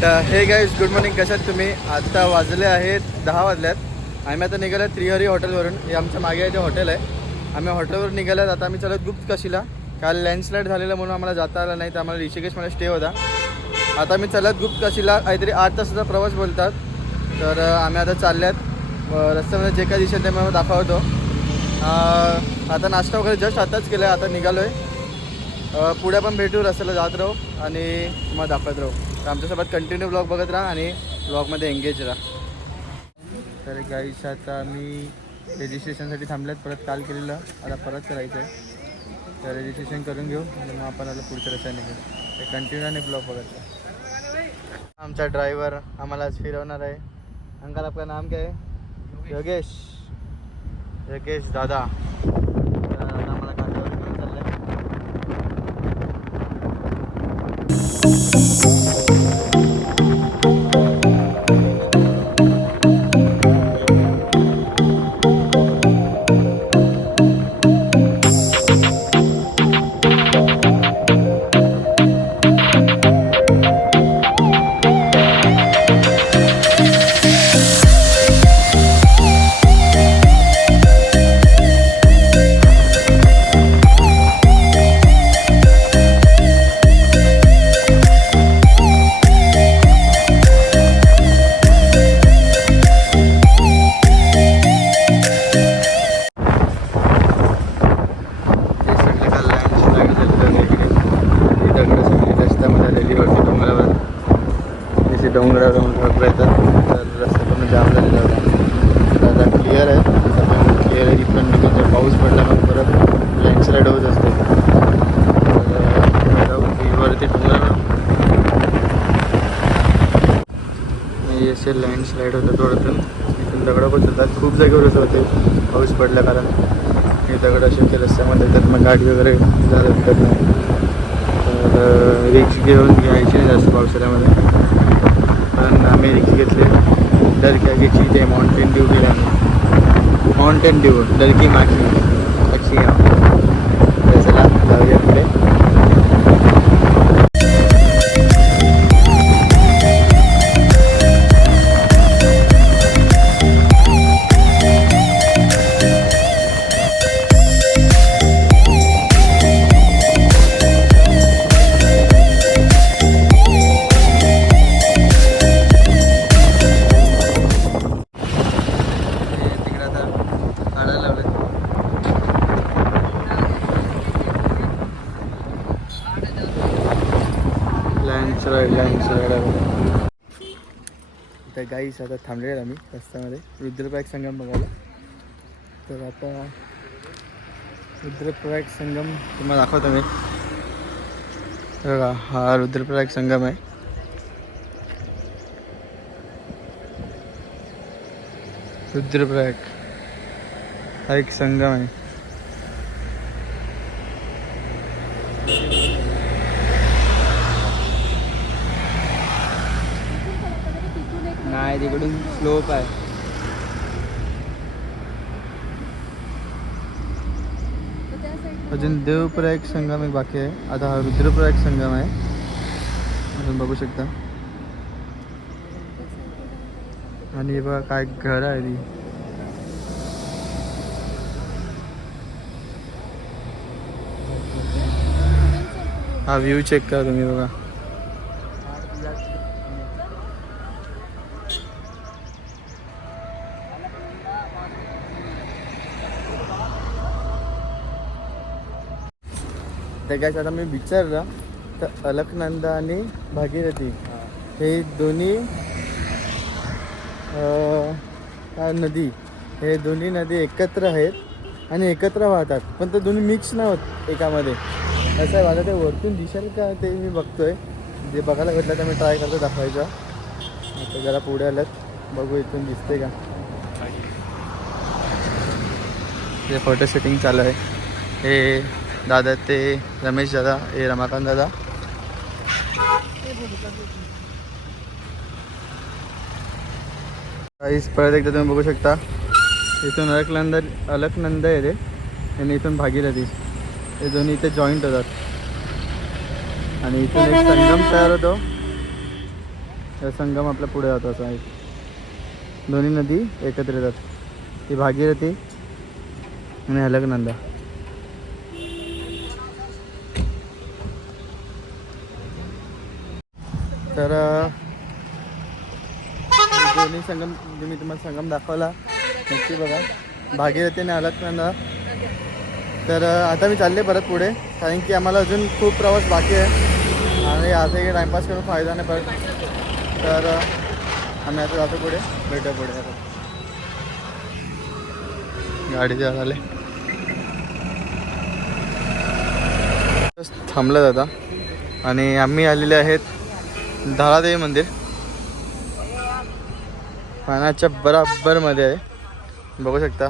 तर हे guys good morning. कशात तुम्ही? आत्ता वाजले आहेत 10 वाजल्यात. आम्ही आता निघाल्यात त्रिहरी हॉटेलवरून. हे आमच्या मागे आहे ते हॉटेल आहे. आम्ही हॉटेलवरून निघाल्यात. आता आम्ही चालत गुप्त काशीला. काल लँडस्लाईड झालेलं म्हणून आम्हाला जाता आलं नाही, तर आम्हाला ऋषिकेशमध्ये स्टे होता. आता मी चालत गुप्त काशीला. काहीतरी 8 तासाचा प्रवास बोलतात. तर आम्ही आता चालल्यात. रस्त्यामध्ये जे काही दिसेल ते मला दाखवतो. आता नाश्ता वगैरे जस्ट आताच केलं आहे. आता निघालो आहे. पुढे पण भेटू, रस्त्याला जात राहू आणि मग दाखवत राहू. तर आमच्यासोबत कंटिन्यू ब्लॉग बघत राहा आणि ब्लॉगमध्ये एंगेज राहा. तर गाईस आता मी रजिस्ट्रेशनसाठी थांबल्यात. परत काल केलेलं आता परत करायचं आहे. तर रजिस्ट्रेशन करून घेऊ आणि मग आपण आता पुढच्या रस्त्याने निघू. ते कंटिन्यू आणि ब्लॉग बघत राहा. आमचा ड्रायव्हर आम्हाला आज फिरवणार आहे. अंकल आपका नाम क्या है? योगेश. योगेश दादा. तर आता आम्हाला कांद्यावर घेऊन चाललं आहे. डोंगरावर येतात. तर रस्ता पण जाम झालेला होता. आता क्लिअर आहे. क्लिअर आहे. पण जर पाऊस पडला मग परत लँडस्लाईड होत असते. वरती डोंगरावर असे लँडस्लाईड होतं थोडंसं. इथून दगडं पण होतात. खूप जागेवर असं होते पाऊस पडला, कारण हे दगड असे ते रस्त्यामध्ये तर मग गाडी वगैरे झालं विकत नाही. तर रिक्स घेऊन घ्यायची नाही जास्त पावसाळ्यामध्ये. पण आम्ही रिक्स घेतले. डरक्याची ते माउंटेन ड्यू केलं आम्ही. माउंटेन ड्यू डरकी माखी अच्छी आहे. चला जाऊया पुढे. तर गाईस आता थांबलेले आहेत आम्ही रस्त्यामध्ये रुद्रप्रयाग संगम बघायला. तर आता रुद्रप्रयाग संगम तुम्हाला दाखवतो मी. बघा हा रुद्रप्रयाग संगम आहे. रुद्रप्रयाग हा एक संगम आहे. नाही, तिकडून स्लोप आहे. अजून देवप्रयाग संगम एक बाकी आहे. आता हा रुद्रप्रयाग संगम आहे. अजून बघू शकता. आणि बघा काय घर आहे ती. हा व्ह्यू चेक करा तुम्ही. बघा तर काय आता मी विचारलं तर अलकनंदा आणि भागीरथी हे दोन्ही नदी, हे दोन्ही नदी एकत्र आहेत आणि एकत्र वाहतात. पण ते दोन्ही मिक्स नाही होत एकामध्ये. असं आहे. माझं ते वरतून दिसेल का ते मी बघतोय. जे बघायला भेटलं तर मी ट्राय करतो दाखवायचं. आता जरा पुढे आल्यात, बघू इथून दिसते का. ते फोटो शूटिंग चालू आहे. हे दादा ते रमेश दादा, हे रमाकांत दादा. परत एकदा तुम्ही बघू शकता. इथून अलकनंदा आहे रे, आणि इथून भागीरथी. हे दोन्ही इथे जॉईंट होतात आणि इथून एक संगम तयार होतो. हा संगम आपल्या पुढे जातो असा आहे. दोन्ही नदी एकत्र येतात. ती भागीरथी आणि अलकनंदा. तर दोन्ही संगम मी तुम्हाला संगम दाखवला नक्की बघा, भागीरथी आणि अलकनंदा. तर आता मी चालले परत पुढे, कारण की आम्हाला अजून खूप प्रवास बाकी आहे आणि आता काही टाईमपास करून फायदा नाही परत. तर आम्ही आता जातो पुढे, भेटू पुढे. आता गाडी द्यायला आले, थांबलं आता. आणि आम्ही आलेले आहेत धारादेवी मंदिर. पाण्याच्या बराबर मध्ये आहे, बघू शकता.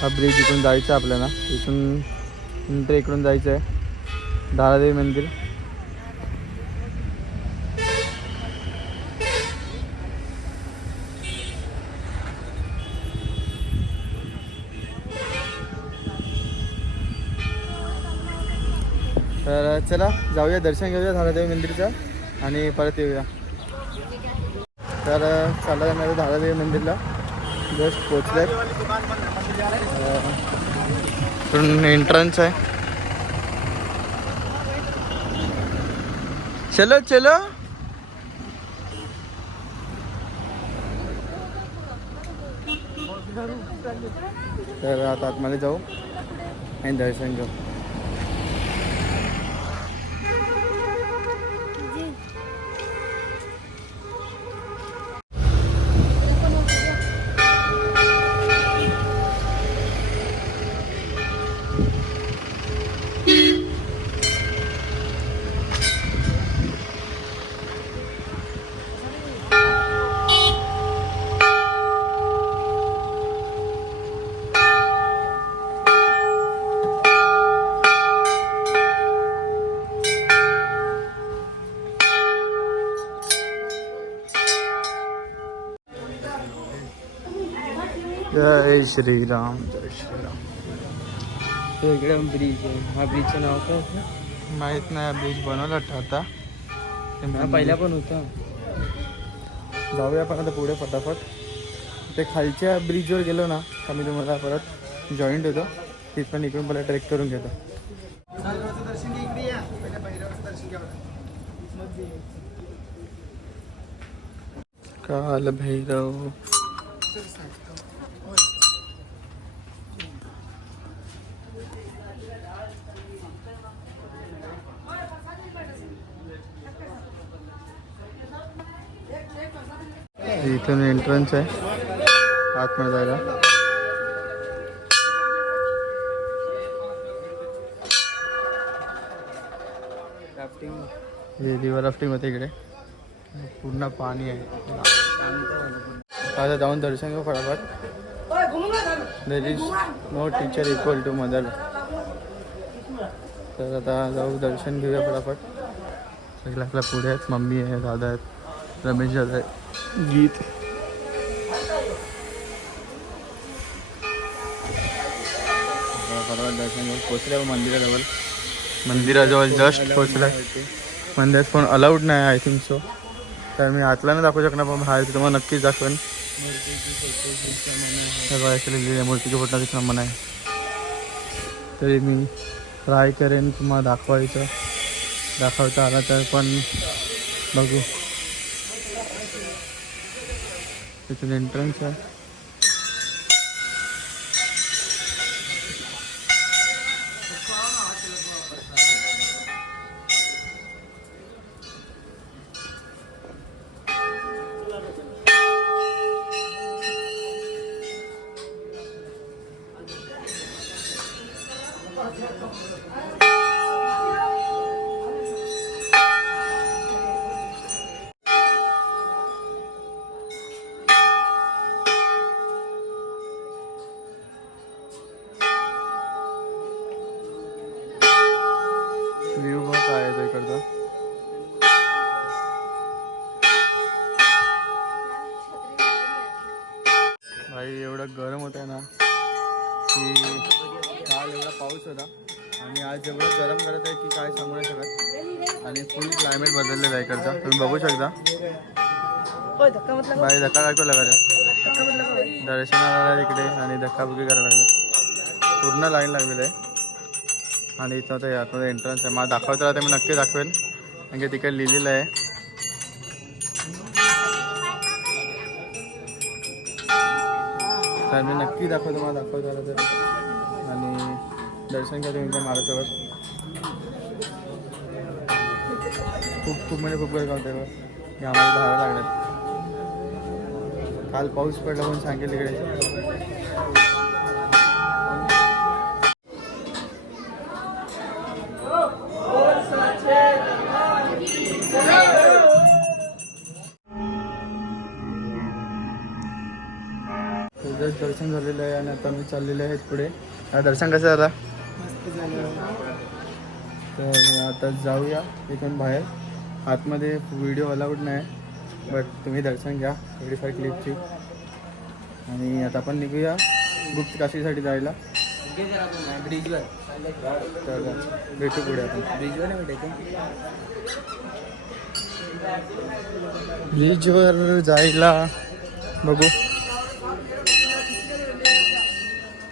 हा ब्रिज इकडून जायचं आहे आपल्याला, इथून नंतर इकडून जायचं आहे धारादेवी मंदिर. तर चला जाऊया, दर्शन घेऊया धारादेवी मंदिरचं आणि परत येऊया. तर चालला मी आता धारादेवी मंदिरला, जस्ट पोचले. एंट्रन्स आहे. चलो चलो. तर आता आतमध्ये जाऊ आणि दर्शन घेऊ. जय श्रीराम, जय श्रीराम. तो इकडे ब्रिज आहे. हा ब्रिजचं नाव काय होतं माहीत नाही. ब्रिज बनवला आता. हा पहिला पण होता. जाऊया पण आता पुढे फटाफट. ते खालच्या ब्रिजवर गेलो ना का मी तुम्हाला परत जॉईंट होतो, तिथं इकडून मला ट्रेक करून घेतो. काल भैरव. इथून एंट्रन्स आहे आतमध्ये जायला. राफ्टिंग. हे रिव्हर राफ्टिंग होते इकडे, पूर्ण पाणी आहे. आता जाऊन दर्शन घेऊ फटाफट. There is no teacher equal to mother. तर आता जाऊ दर्शन घेऊया फटाफट. सगळे आपल्या पुढे आहेत, मम्मी आहे, दादा आहेत, रमेश दादा आहे, गीत. फटाफट दर्शन घेऊन पोचल्या मंदिराजवळ. मंदिराजवळ जस्ट पोचला. मंदिरात फोन अलाउड नाही आय थिंक सो, तर मी आतला नाही दाखवू शकणार, पण बाहेर तुम्हाला नक्कीच दाखवेन. मूर्तीच्या फोटोची नमन आहे, तरी मी ट्राय करेन तुम्हाला दाखवता आला तर. पण बघू. तिथून एंट्रन्स आहे. व्ह्यू बघ काय आहे तो इकडचा. भाई एवढं गरम होत आहे ना की काल एवढा पाऊस होता आणि आज एवढं गरम करत आहे की काय सांगू नाही शकत. आणि फुल क्लायमेट बदललेलं आहे इकडचा, तुम्ही बघू शकता. बाई धक्का काढतो लगायचं दर्शनाला इकडे आणि धक्काबुक्की करायला लागले. पूर्ण लाईन लागलेली आहे. आणि इथं ते आतमध्ये एंट्रन्स आहे. मला दाखवता ते मी नक्की दाखवेन कारण की तिकडे लिहिलेलं आहे. तर मी नक्की दाखवतो, मला दाखवता आलं तर. आणि दर्शन करतो तुमच्या महाराष्ट्रावर. खूप म्हणजे खूप गरज होते की आम्हाला धावायला लागल्यात. काल पाऊस पडला म्हणून सांगेल इकडे. दर्शन झालेलं आहे आणि आता मी चाललेले आहेत पुढे. दर्शन कसं झालं? तर आता जाऊया इथून बाहेर. आतमध्ये व्हिडिओ अलाउड नाही, बट तुम्ही दर्शन घ्या 35 क्लिपची. आणि आता आपण निघूया गुप्त काशीसाठी जायला. ब्रिजवर तर भेटू पुढे आपण. ब्रिजवर नाही भेटायचं. ब्रिजवर जायला बघू.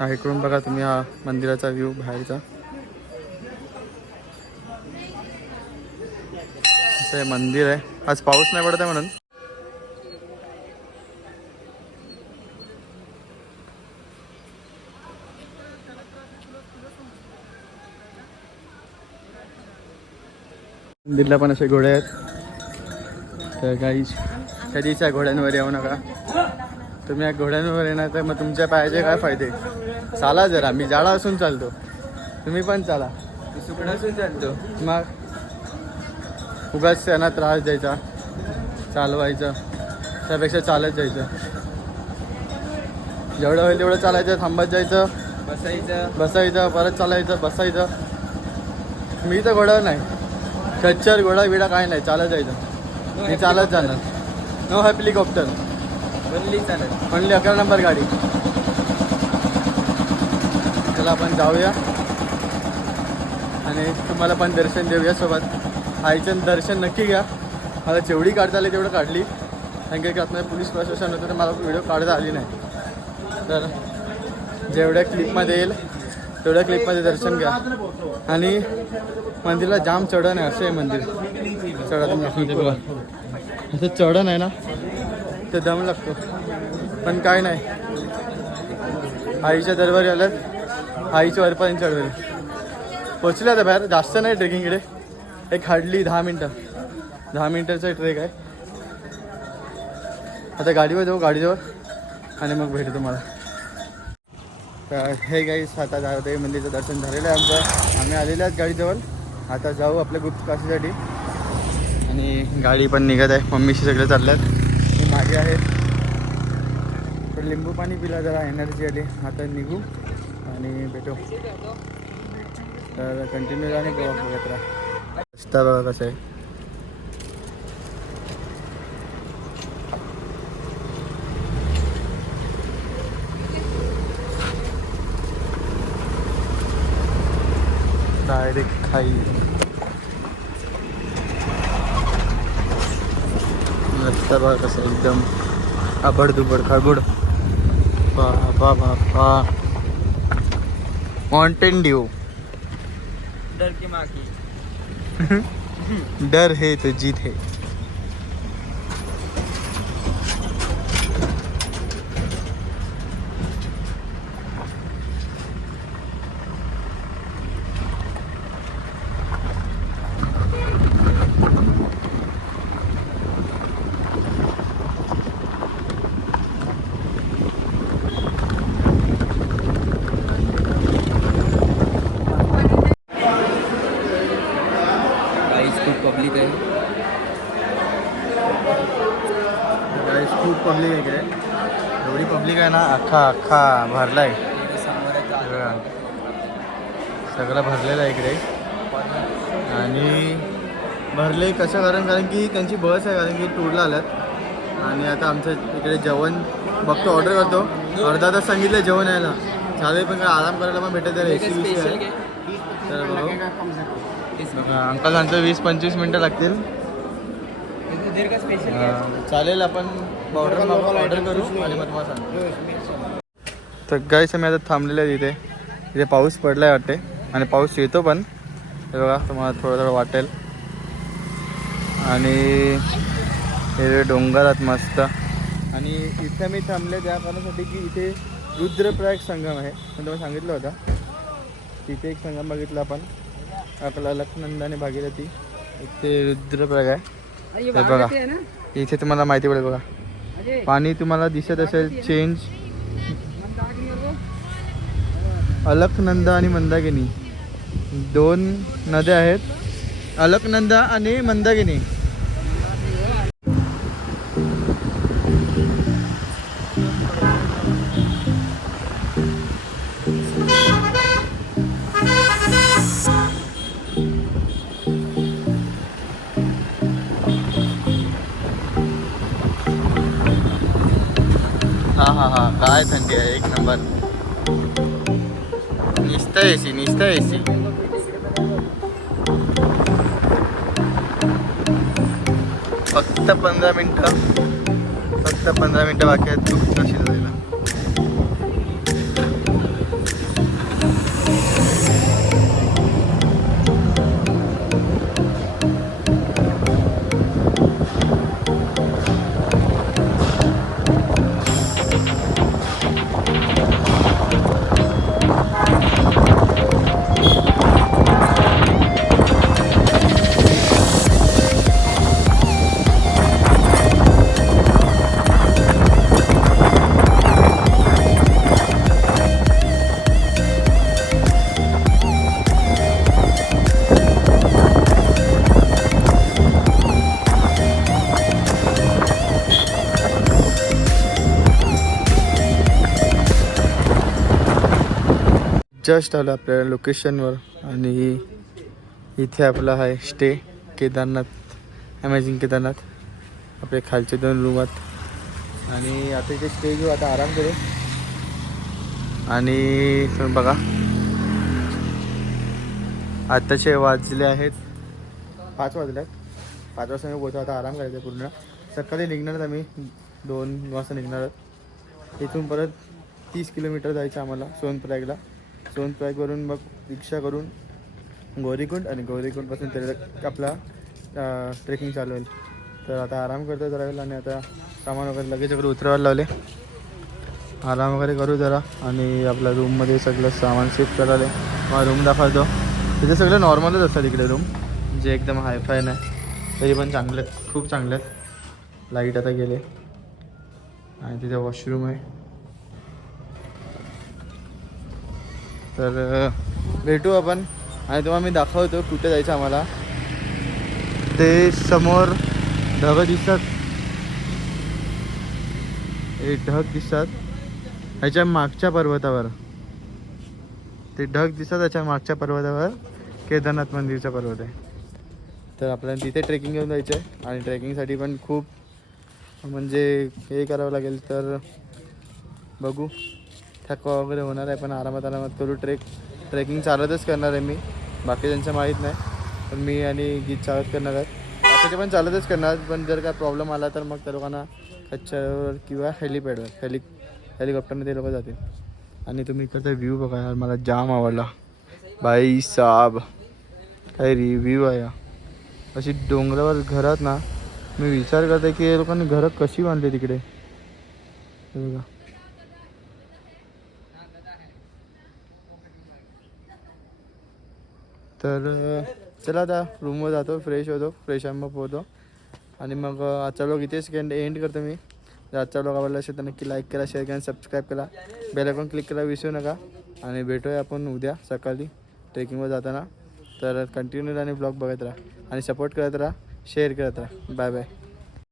हा इकडून बघा तुम्ही हा मंदिराचा व्ह्यू बाहेरचा. असं आहे मंदिर आहे. आज पाऊस नाही पडत आहे म्हणून. मंदिरला पण असे घोडे आहेत. तर काही कधीच या घोड्यांवर येऊ नका. तुम्ही या घोड्यांवर येणार तर मग तुमच्या पायाचे काय फायदे. चाला जरा, मी जाडा असून चालतो, तुम्ही पण चाला. सुकडा असून चालतो. मग उगाच त्यांना त्रास द्यायचा, चालवायचं त्यापेक्षा चालत जायचं. जेवढं होईल तेवढं चालायचं, थांबत जायचं, बसायचं, परत चालायचं, बसायचं. मी तर घोड्यावर नाही, खच्चर घोडा बिडा काय नाही, चालत जायचं. मी चालत जाणार. नो हेलिकॉप्टर, ओनली 11 नंबर गाडी. चला आपण जाऊया आणि तुम्हाला पण दर्शन देऊया सोबत. आईचं दर्शन नक्की घ्या. मला जेवढी काढता आली तेवढं काढली, कारण की आतमध्ये पोलीस प्रशासन होतं तर मला व्हिडिओ काढता आली नाही. तर जेवढ्या क्लिपमध्ये येईल तेवढ्या क्लिपमध्ये दर्शन घ्या. आणि मंदिरला जाम चढण आहे. असं आहे मंदिर. चढा तुम्ही बघा, असं चढण आहे ना, ते दम लागतो. पण काय नाही, आईच्या दरबारी आल्यात, आईच्या वरपर्यंत चढवेल. पोचले आता बाहेर. जास्त नाही ट्रेकिंगकडे, एक हार्डली 10 मिनटाचा ट्रेक आहे. आता गाडीवर जाऊ, गाडीजवळ, आणि मग भेटू तुम्हाला. तर हे गाईस आता जाऊ मंदिरचं दर्शन झालेलं आहे आमचं. आम्ही आलेले आहेत गाडीजवळ. आता जाऊ आपल्या गुप्त काशीसाठी. आणि गाडी पण निघत आहे, मम्मीशी सगळे चालल्यात, मी मागे आहे. तर लिंबू पाणी पिला, जरा एनर्जी आली. आता निघू आणि भेटू. तर कंटिन्यू आणि बघत राहा. रस्ता बघा कसं आहे. डायरेक्ट खाई. रस्ता बघा कसं एकदम आबडधुबड खळबुड. बा बा बा. Mountain Dew. डर की माँ की. डर है तो जीत है. पब्लिक आहे. खूप पब्लिक आहे इकडे. एवढी पब्लिक आहे ना, अख्खा भरलाय. सगळं भरलेलं आहे इकडे. आणि भरले कसं, कारण की त्यांची बस आहे, कारण की टूरला आल्यात. आणि आता आमचं इकडे जेवण बघतो, ऑर्डर करतो. अर्धा तास सांगितलं जेवण यायला, चालेल, पण काय आराम करायला पण भेटत आहे. AC आहे. तर बघू. अंकल सांगतो 20-25 मिनटं लागतील. चालेल, आपण ऑर्डर करू आणि मग तुम्हाला सांगतो. तर गाईस आम्ही आता थांबलेलं आहे इथे पाऊस पडलाय वाटते आणि पाऊस येतो पण हे बघा तुम्हाला थोडं वाटेल. आणि हे डोंगर आहेत मस्त. आणि इथे मी थांबले त्या कारणासाठी की इथे रुद्रप्रयाग संगम आहे. पण तुम्हाला सांगितलं होता तिथे एक संगम बघितला आपण आपला अलकनंदा भागीरथी. इथे रुद्रप्रयाग आहे. हे बघा इथे तुम्हाला माहिती पडेल बघा. पाणी तुम्हाला दिसत असेल चेंज. अलकनंदा आणि मंदाकिनी 2 नद्या आहेत. अलकनंदा आणि मंदाकिनी. हा काय थंडी आहे एक नंबर. निस्ता एसी फक्त 15 मिनटं बाकी आहेत गुप्त कशी जायला. जस्ट आलो आपल्या लोकेशनवर आणि इथे आपला आहे स्टे केदारनाथ. अमेझिंग केदारनाथ. आपले खालचे 2 रूम आहेत आणि आता इथे स्टे घेऊ. आता आराम करू. आणि तुम्ही बघा आताचे वाजले आहेत 5 वाजले आहेत. 5 वाजता मी पोहोचतो. आता आराम करायचा पूर्ण. सकाळी निघणार आहेत आम्ही 2 वाजता निघणार आहोत. इथून परत 30 किलोमीटर जायचं आम्हाला सोनप्रयागला. सोनप्रयागवरून मग रिक्षा करून गौरीकुंड आणि गौरीकुंडपासून तर आपला ट्रेकिंग चालू होईल. तर आता आराम करतो जरा वेळ आणि आता सामान वगैरे लगेच वगैरे उतरवायला लावले. आराम वगैरे करू जरा आणि आपल्या रूममध्ये सगळं सामान शिफ्ट करायला मला रूम दाखवतो. तिथे सगळं नॉर्मलच असतात इकडे रूम. जे एकदम हायफाय नाही तरी पण चांगले आहेत, खूप चांगले आहेत. लाईट आता गेले आणि तिथे वॉशरूम आहे. तर भेटू आपण आणि तुम्हाला मी दाखवतो कुठे जायचं आम्हाला. ते समोर ढग दिसतात. हे ढग दिसतात ह्याच्या मागच्या पर्वतावर. ते ढग दिसतात त्याच्या मागच्या पर्वतावर केदारनाथ मंदिरचा पर्वत आहे. तर आपल्याला तिथे ट्रेकिंग घेऊन जायचं आहे आणि ट्रेकिंगसाठी पण खूप म्हणजे हे करावं लागेल. तर बघू थकवा वगैरे होणार आहे पण आरामात करू. ट्रेकिंग चालतच करणार आहे मी. बाकी त्यांचं माहीत नाही पण मी आणि गीत चालत करणार आहे. बाकीचे पण चालतच करणार. पण जर काय प्रॉब्लेम आला तर मग त्या लोकांना कच्च्यावर किंवा हेलिपॅडवर हेलिकॉप्टरने ते लोक जातील. आणि तुम्ही इकडचा व्ह्यू बघा यार, मला जाम आवडला भाई साहब. काय रिव्ह्यू आहे. अशी डोंगरावर घरात ना मी विचार करते की लोकांनी घरं कशी बांधली तिकडे. बघा तर चला आता रूमवर जातो, फ्रेश होतो, फ्रेश मग पोहतो आणि मग आजचा व्लॉग इथेच एंड करतो मी. जर आजचा व्लॉग आवडला असेल तर नक्की लाईक करा, शेअर करा, सबस्क्राईब करा, बेल आयकॉन क्लिक करा विसरू नका. आणि भेटूया आपण उद्या सकाळी ट्रेकिंगवर जाताना. तर कंटिन्यू आणि ब्लॉग बघत राहा आणि सपोर्ट करत राहा, शेअर करत राहा. Bye bye.